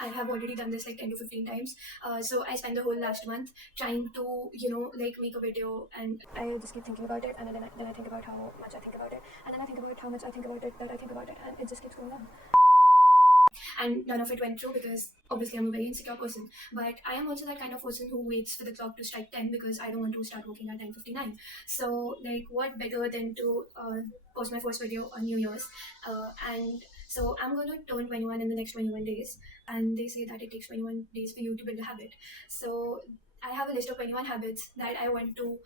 I have already done this like 10 to 15 times. So I spent the whole last month trying to, like make a video, and I just keep thinking about it, and then I think about how much I think about it, and then I think about how much I think about it, that I think about it, and it just keeps going on. And none of it went through because obviously I'm a very insecure person. But I am also that kind of person who waits for the clock to strike 10 because I don't want to start working at 9:59. So like, what better than to post my first video on New Year's? And so I'm going to turn 21 in the next 21 days, and they say that it takes 21 days for you to build a habit. So I have a list of 21 habits that I want to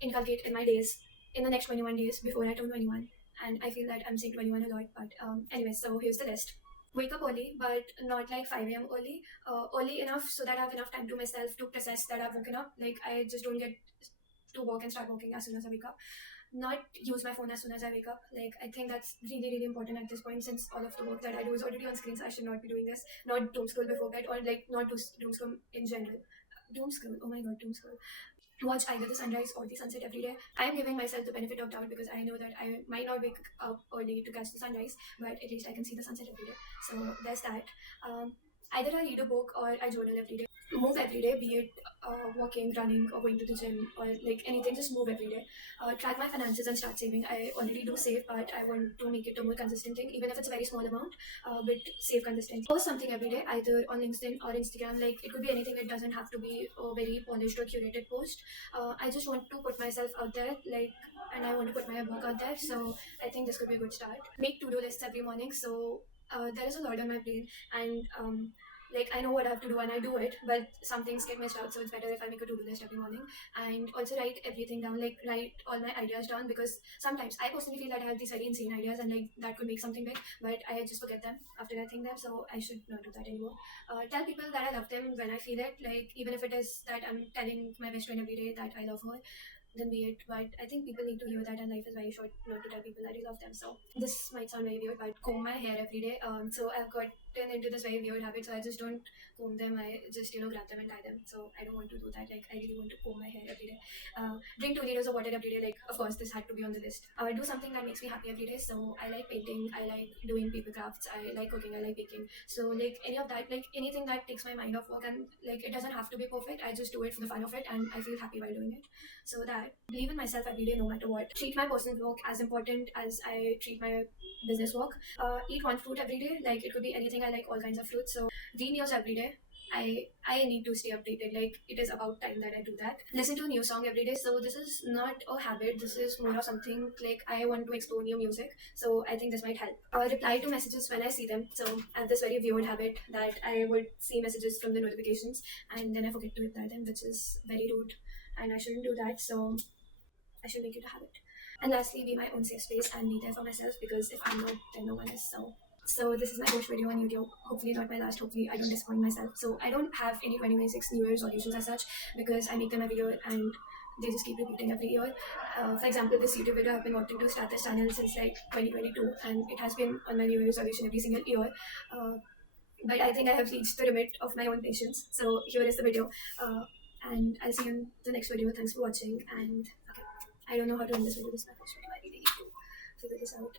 inculcate in my days in the next 21 days before I turn 21. And I feel that I'm saying 21 a lot, but anyway, so here's the list. Wake up early, but not like 5 a.m. early. Early enough so that I have enough time to myself to process that I've woken up. Like, I just don't get to work and start working as soon as I wake up. Not use my phone as soon as I wake up. Like, I think that's really, really important at this point, since all of the work that I do is already on screen, so I should not be doing this. Not doom scroll before bed, or like not doom scroll in general. Doom scroll, oh my god, doom scroll. Watch either the sunrise or the sunset every day. I am giving myself the benefit of doubt because I know that I might not wake up early to catch the sunrise, but at least I can see the sunset every day. So there's that. Either I read a book or I journal every day. Move every day, be it walking, running, or going to the gym, or like anything. Just move every day. Track my finances and start saving. I already do save, but I want to make it a more consistent thing, even if it's a very small amount. But save consistently. Post something every day, either on LinkedIn or Instagram. Like, it could be anything. It doesn't have to be a very polished or curated post. I just want to put myself out there, like, and I want to put my work out there. So I think this could be a good start. Make to-do lists every morning. So there is a lot on my brain, and like, I know what I have to do and I do it, but some things get missed out, so it's better if I make a to-do list every morning. And also write everything down, like write all my ideas down, because sometimes I personally feel that I have these very insane ideas and like that could make something big, but I just forget them after I think them, so I should not do that anymore. Tell people that I love them when I feel it, like even if it is that I'm telling my best friend every day that I love her, then be it. But I think people need to hear that, and life is very short not to tell people that you love them. So this might sound very weird, but comb my hair every day. So I've gotten into this very weird habit, so I just don't comb them. I just grab them and tie them. So I don't want to do that. Like, I really want to comb my hair every day. Drink 2 liters of water every day. Like, of course this had to be on the list. Do something that makes me happy every day. So I like painting. I like doing paper crafts. I like cooking. I like baking. So like any of that, like anything that takes my mind off work, and like it doesn't have to be perfect. I just do it for the fun of it, and I feel happy while doing it. So that, believe in myself every day no matter what. Treat my personal work as important as I treat my business work. Eat one fruit every day. Like, it could be anything. I like all kinds of fruits. So read news every day. I need to stay updated. Like, it is about time that I do that. Listen to a new song every day. So this is not a habit. This is more of something like I want to explore new music. So I think this might help. Reply to messages when I see them. So I have this very weird habit that I would see messages from the notifications and then I forget to reply them, which is very rude, and I shouldn't do that. So I should make it a habit. And lastly, be my own safe space and be there for myself, because if I'm not, then no one is. So this is my first video on YouTube. Hopefully not my last. Hopefully I don't disappoint myself. So I don't have any 2026 New Year resolutions as such, because I make them every year and they just keep repeating every year. For example, this YouTube video, I've been wanting to start this channel since like 2022, and it has been on my New Year resolution every single year. But I think I have reached the limit of my own patience. So here is the video. And I'll see you in the next video. Thanks for watching. And okay, I don't know how to end this video. This is my first video. I really need to figure this out.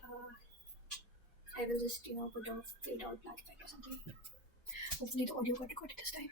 I will just put a fade out black effect or something. Hopefully the audio got recorded this time.